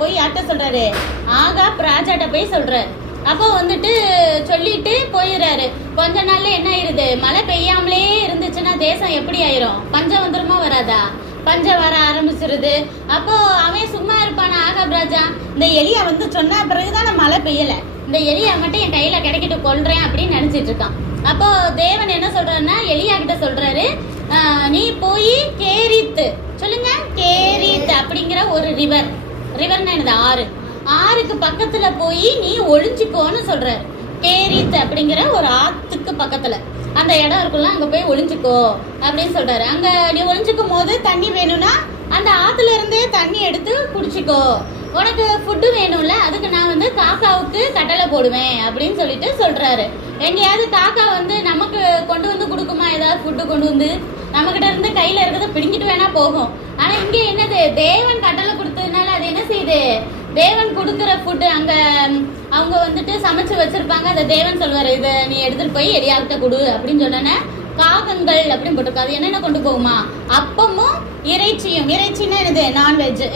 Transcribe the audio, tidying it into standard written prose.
போய் யார்கிட்ட சொல்றாரு, ஆகாப் ராஜாட்ட போய் சொல்றாரு. அப்போ வந்துட்டு சொல்லிட்டு போயிடுறாரு. கொஞ்ச நாள்ல என்ன ஆயிருது, மழை பெய்யாமலே இருந்துச்சுன்னா தேசம் எப்படி ஆயிரும், பஞ்சம் வந்துருமா வராதா, பஞ்சம் வர ஆரம்பிச்சிருது. அப்போ அவன் சும்மா இருப்பானா ஆகாப் ராஜா, இந்த எலியா வந்து சொன்ன பிறகுதான் மழை பெய்யல, இந்த எலியா மட்டும் என் கையில கிடைக்கிட்டு கொள்றேன் அப்படின்னு நினைச்சிட்டு இருக்கான். அப்போ தேவன் என்ன சொல்றாருன்னா எலியா கிட்ட சொல்றாரு, நீ போய் கேரித்து, சொல்லுங்க, கேரித்து அப்படிங்கிற ஒரு ரிவர்னா என்னது, ஆறுக்கு பக்கத்துல போய் நீ ஒளிஞ்சுக்கோன்னு சொல்றாரு. கேரித் அப்படிங்கிற ஒரு ஆத்துக்கு பக்கத்துல அந்த இடம் இருக்குல்ல, அங்க போய் ஒளிஞ்சுக்கோ அப்படின்னு சொல்றாரு. அங்க நீ ஒளிஞ்சுக்கும் போது தண்ணி வேணும்னா அந்த ஆத்துல இருந்தே தண்ணி எடுத்து குடிச்சுக்கோ, உனக்கு ஃபுட்டு வேணும்ல, அதுக்கு நான் வந்து காக்காவுக்கு கட்டளை போடுவேன் அப்படின்னு சொல்லிட்டு சொல்றாரு. எங்கேயாவது காக்கா வந்து நமக்கு கொண்டு வந்து கொடுக்குமா, ஏதாவது ஃபுட்டு கொண்டு வந்து நம்ம கிட்ட இருந்து கையில இருக்கிறத பிடிங்கிட்டு வேணா போகும். ஆனா இங்க என்னது, தேவன் கட்டளை கொடுத்ததுனால அது என்ன செய்யுது, தேவன் கொடுக்குற ஃபுட்டு அங்க அவங்க வந்துட்டு சமைச்சு வச்சிருப்பாங்க. அதை தேவன் சொல்வாரு, இதை நீ எடுத்துட்டு போய் எரியாவிட்ட கொடு அப்படின்னு சொன்னோன்னே காகங்கள் அப்படின்னு போட்டிருக்கோம். அது என்னென்ன கொண்டு போகுமா, அப்பமும் இறைச்சியும். இறைச்சின்னா என்னது, நான்வெஜ்.